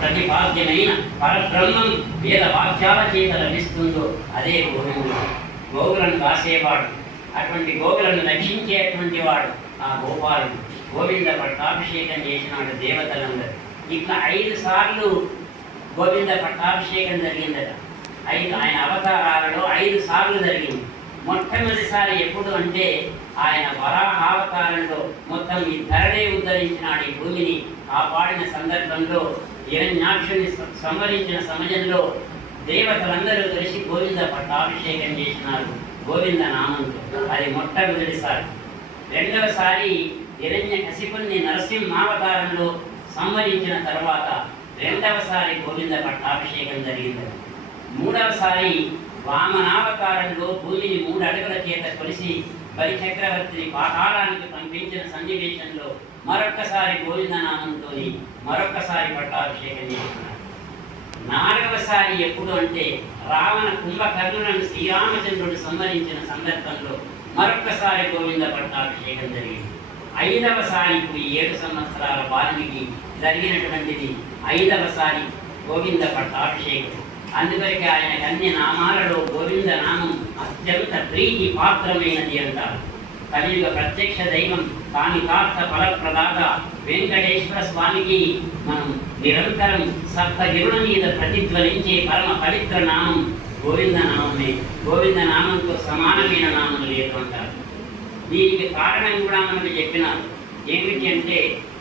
ప్రతిపాద్యమైన పరబ్రహ్మం వేద వాక్యాల చేత లభిస్తుందో అదే గోవిందుడు. గోవులను కాసేవాడు, అటువంటి గోవులను రక్షించేటువంటి వాడు ఆ గోపాలుడు. గోవింద పట్టాభిషేకం చేసినాడు దేవతలందరూ. ఇట్లా 5 సార్లు గోవింద పట్టాభిషేకం జరిగిందట. ఆయన అవతారాలలో 5 సార్లు జరిగింది. మొట్టమొదటిసారి ఎప్పుడు అంటే ఆయన వరాహావతారంలో మొత్తం ఈ ధరణే ఉద్ధరించినాడు, ఈ భూమిని కాపాడిన సందర్భంలో హిరణ్యాక్షుని సంహరించిన సమయంలో దేవతలందరూ కలిసి గోవింద పట్టాభిషేకం చేసినారు గోవింద నామంతో. అది మొట్టమొదటిసారి. రెండవసారి హిరణ్యకశిపుణ్ణి నరసింహావతారంలో సంహరించిన తర్వాత రెండవసారి గోవింద పట్టాభిషేకం జరిగింది. మూడవసారి వామనావతారంలో భూమిని 3 అడుగుల చేత కొలిసి బలిచక్రవర్తిని పాతాళానికి పంపించిన సన్నివేశంలో మరొక్కసారి గోవిందనామంతో మరొక్కసారి పట్టాభిషేకం చేస్తున్నారు. 4వసారి ఎప్పుడు అంటే రావణ కుంభకర్ణులను శ్రీరామచంద్రుడు సంహరించిన సందర్భంలో మరొక్కసారి గోవింద పట్టాభిషేకం జరిగింది. 5వసారి ఇప్పుడు 7 సంవత్సరాల వాల్మీకి జరిగినటువంటిది 5వసారి గోవింద పట్టాభిషేకం. అందువరకు ఆయన అన్ని నామాలలో గోవింద నామం అత్యంత ప్రీతి పాత్రమైనది అంటారు. కలియుగ ప్రత్యక్ష దైవం కామితార్థ ఫలప్రదాత వెంకటేశ్వర స్వామికి మనం నిరంతరం సప్తగిరుల మీద ప్రతిధ్వనించే పరమ పవిత్ర నామం గోవింద నామమే. గోవింద నామంతో సమానమైన నామం లేదు అంటారు. దీనికి కారణం కూడా మనకు చెప్పినారు. ఏమిటి అంటే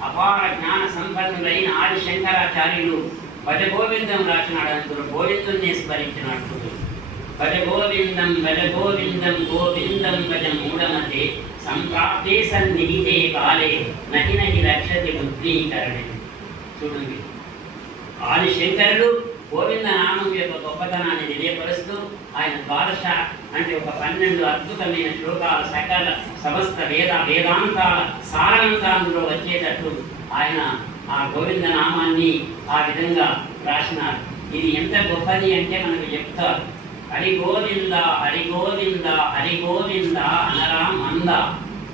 అపార జ్ఞాన సంపన్నులైన ఆది శంకరాచార్యులు భజ గోవిందం రాసినాడు. అందులో గోవిందుని స్మరించినట్టు భజ గోవిందం భజ గోవిందం గోవిందం భజ మూఢమతే సంప్రాప్తే సన్నిహితే కాలే నహి నహి రక్షతి బుద్ధీకరణే. చూడండి, ఆది శంకరుడు గోవింద నామం యొక్క గొప్పతనాన్ని తెలియపరుస్తూ ఆయన ద్వాదశ అంటే ఒక 12 అద్భుతమైన శ్లోకాల సకల సమస్త వేదాంతాల సారాంతాంలో వచ్చేటట్టు ఆయన ఆ గోవింద నామాన్ని ఆ విధంగా రాసినారు. ఇది ఎంత గొప్పది అంటే మనకు చెప్తారు. హరి గోవింద హరి గోవింద హరి గోవింద అనరా మంద.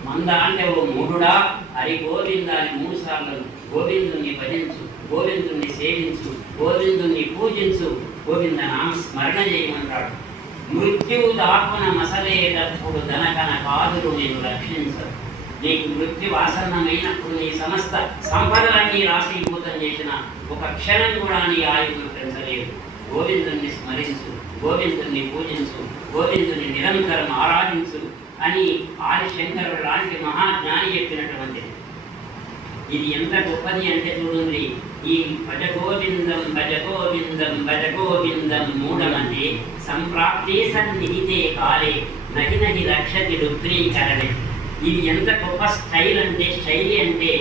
మంద అంటే ఓ మూఢుడా, హరి గోవింద అని 3 సార్లు గోవిందుని భజించు, గోవిందుని సేవించు, గోవిందుని పూజించు, గోవింద నామ స్మరణ చేయమంటాడు. మృత్యువు దాపున మసలేటప్పుడు ధనకన కాదులు నేను రక్షించదు. నీకు మృత్యు ఆసన్నమైనప్పుడు నీ సమస్త సంపదలన్నీ రాశీభూతం చేసిన ఒక క్షణం కూడా నీ ఆయుధం పెంచలేదు. గోవిందుని స్మరించు, గోవిందుని పూజించు, గోవిందుని నిరంతరం ఆరాధించు అని ఆది శంకరుడు లాంటి మహాజ్ఞాని చెప్పినటువంటిది. ఇది ఎంత గొప్పది అంటే చూడండి, ఈ భజ గోవిందం భజ గోవిందం భజ గోవిందం మూఢమతే సంప్రాప్తే సన్నిహితే కాలే నహి నహి రక్షతి రుద్రీకరణే. ఇది ఎంత గొప్ప స్టైల్ అంటే శైలి అంటే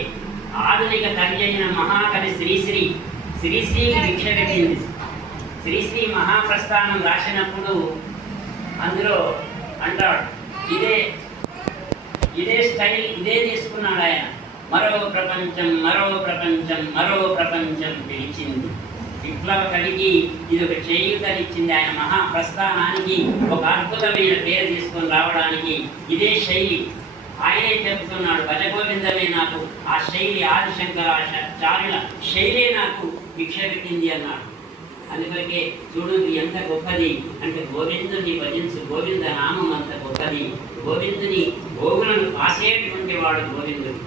ఆధునిక కవి అయిన మహాకవి శ్రీశ్రీ భిక్ష పెట్టింది. శ్రీశ్రీ మహాప్రస్థానం రాసినప్పుడు అందులో అంటాడు, ఇదే స్టైల్ ఇదే తీసుకున్నాడు ఆయన. మరో ప్రపంచం మరో ప్రపంచం మరో ప్రపంచం పిలిచింది. విప్లవ కవికి ఇది ఒక చేయూతనిచ్చింది. ఆయన మహాప్రస్థానానికి ఒక అద్భుతమైన పేరు తీసుకొని రావడానికి ఇదే శైలి. ఆయనే చెప్తున్నాడు, భజగోవిందమే నాకు ఆ శైలి, ఆదిశంకరాచార్యుల శైలే నాకు భిక్ష పెట్టింది అన్నాడు. అందువరకే చూడండి ఎంత గొప్పది అంటే గోవిందుని భజించు, గోవింద నామం అంత గొప్పది. గోవిందుని గోవులను కాసేటువంటి వాడు గోవిందుడు.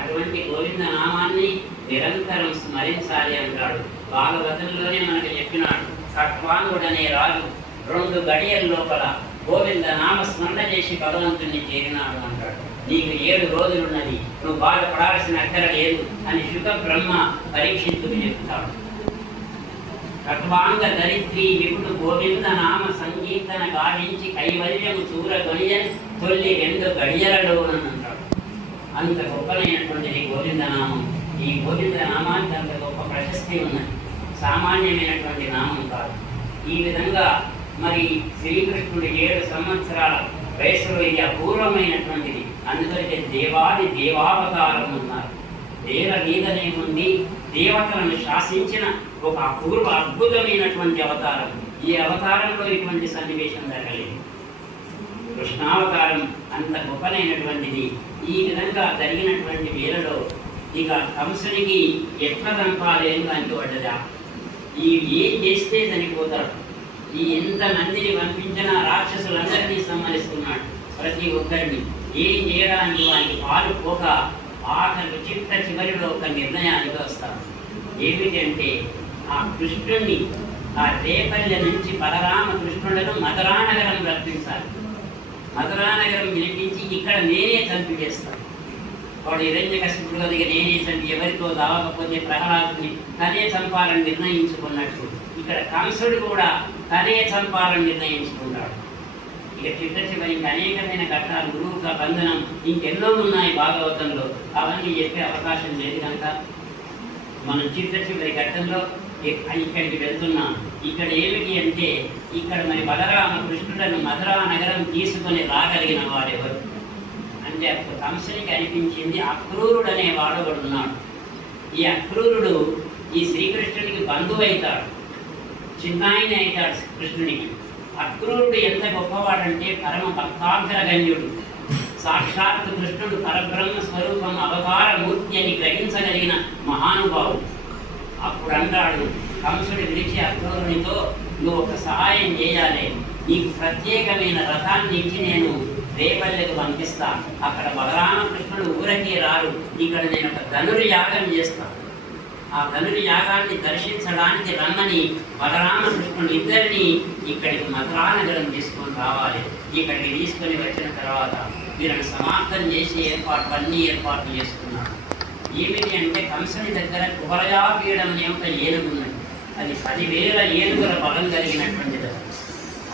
అటువంటి గోవింద నామాన్ని నిరంతరం స్మరించాలి అంటాడు. భాగవతంలోనే మనకు చెప్పినాడు, సత్వాంగుడనే రాజు 2 గడియల లోపల గోవింద నామ స్మరణ చేసి భగవంతుని చేరినాడు అంటాడు. నీకు 7 రోజులున్నది, నువ్వు బాధపడాల్సిన అక్కర లేదు అని శుక బ్రహ్మ పరీక్షించుకు చెప్తాడు. కట్వాంగ దరిద్రి విపుడు గోవింద నామ సంకీర్తన గావించి కైవల్యము చూర గొనియని తొల్లి 2 గడియలలో అని అంటాడు. అంత గొప్పనైనటువంటిది గోవింద నామం. ఈ గోవింద నామానికి అంత గొప్ప ప్రశస్తి ఉన్నది, సామాన్యమైనటువంటి నామం కాదు. ఈ విధంగా మరి శ్రీకృష్ణుడు 7 సంవత్సరాల వయసులో ఇది అపూర్వమైనటువంటిది. అందువల్లే దేవాది దేవావతారం ఉన్నారు. దేవ మీదనే ఉంది దేవతలను శాసించిన ఒక అపూర్వ అద్భుతమైనటువంటి అవతారం. ఈ అవతారంలో ఇటువంటి సన్నివేశం జరగలేదు. కృష్ణావతారం అంత గొప్పనైనటువంటిది. ఈ విధంగా జరిగినటువంటి వేళలో ఇక కంసునికి ఎట్లా చంపాలి అని దానికి పడ్డదా. ఈ ఏం చేస్తే చనిపోతాడు. ఈ ఎంతమందిని పంపించినా రాక్షసులందరినీ సంహరిస్తున్నాడు, ప్రతి ఒక్కరిని. ఏం చేయడానికి వానికి పాలు పోక ఆఖరి చివరిలో ఒక నిర్ణయానికి వస్తాడు. ఏమిటంటే ఆ కృష్ణుణ్ణి ఆ రేపల్లె నుంచి బలరామకృష్ణులను మధురానగరం రప్పించాలి. మధురానగరం పిలిపించి ఇక్కడ నేనే చంపివేస్తాను. వాడు హిరణ్యకశిపుడు దగ్గర నేనే చంపి ఎవరితో దావకపోతే ప్రహ్లాదుని తనే చంపాలని నిర్ణయించుకున్నట్టు ఇక్కడ కంసుడు కూడా తనే చంపాలని నిర్ణయించుకుంటాడు. ఇక చివరి ఇంకా అనేకమైన ఘట్టాలు, గురువుగా బంధనం ఇంకెన్నో ఉన్నాయి భాగవతంలో. అవన్నీ చెప్పే అవకాశం లేదు కనుక మనం చివరి ఘట్టంలో ఇక్కడికి వెళ్తున్నాం. ఇక్కడ ఏమిటి అంటే ఇక్కడ మరి బలరామకృష్ణులను మధురా నగరం తీసుకొని రాగలిగిన వాడెవరు అంటే అప్పుడు కంసునికి అనిపించింది అక్రూరుడు అనేవాడు ఒకడు ఉన్నాడు. ఈ అక్రూరుడు ఈ శ్రీకృష్ణునికి బంధువు అవుతాడు, చిన్నాయన అవుతాడు కృష్ణునికి. అక్రూరుడు ఎంత గొప్పవాడంటే పరమ భక్తాగ్రగణ్యుడు. సాక్షాత్ కృష్ణుడు పరబ్రహ్మ స్వరూపం అవతార మూర్తి అని గ్రహించగలిగిన మహానుభావుడు. అప్పుడు అంటాడు కంసుడు పిలిచి అక్రూరునితో, నువ్వు ఒక సహాయం చేయాలి, నీకు ప్రత్యేకమైన రథాన్ని ఇచ్చి నేను రేపల్లెకు పంపిస్తాను. అక్కడ బలరామకృష్ణుడు ఊరకే రారు, ఇక్కడ నేను ఒక ధనుర్యాగం చేస్తాను. ఆ ధనుర్యాగాన్ని దర్శించడానికి రమ్మని బలరామకృష్ణుడు ఇద్దరిని ఇక్కడికి మధురానగరం తీసుకొని రావాలి. ఇక్కడికి తీసుకొని వచ్చిన తర్వాత వీళ్ళని సమాప్తం చేసి అన్ని ఏర్పాట్లు చేసుకున్నాడు. ఏమిటి అంటే కంసుని దగ్గర కువలయాపీడం అనే ఒక ఏనుగున్నది. అది 10,000 ఏనుగుల బలం కలిగినటువంటిది.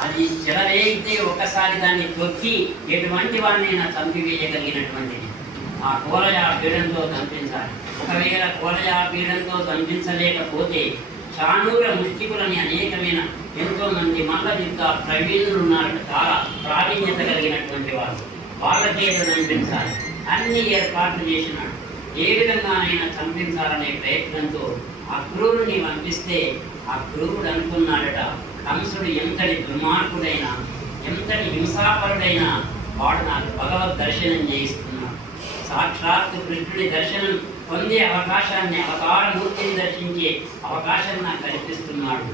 అది చెలరేగితే ఒకసారి దాన్ని తొక్కి ఎటువంటి వాడినైనా చంపివేయగలిగినటువంటిది. ఆ కువలయాపీడంతో చంపించాలి. ఒకవేళ కువలయాపీడంతో చంపించలేకపోతే చాణూర ముష్టికులని అనేకమైన ఎంతోమంది మల్లయుద్ధ ప్రవీణులు ఉన్నారు, చాలా ప్రావీణ్యత కలిగినటువంటి వారు. వాళ్ళ చేత చంపించాలి. అన్ని ఏర్పాట్లు చేసినాడు. ఏ విధంగానైనా చంపించాలనే ప్రయత్నంతో అక్రూరుని పంపిస్తే అక్రూరుడు అనుకున్నాడట, కంసుడు ఎంతటి దుర్మార్గుడైనా ఎంతటి హింసాపరుడైనా వాడు నాకు భగవద్ దర్శనం చేయిస్తున్నాడు. సాక్షాత్ కృష్ణుడి దర్శనం పొందే అవకాశాన్ని, అవతారమూర్తిని దర్శించే అవకాశాన్ని నాకు కల్పిస్తున్నాడు.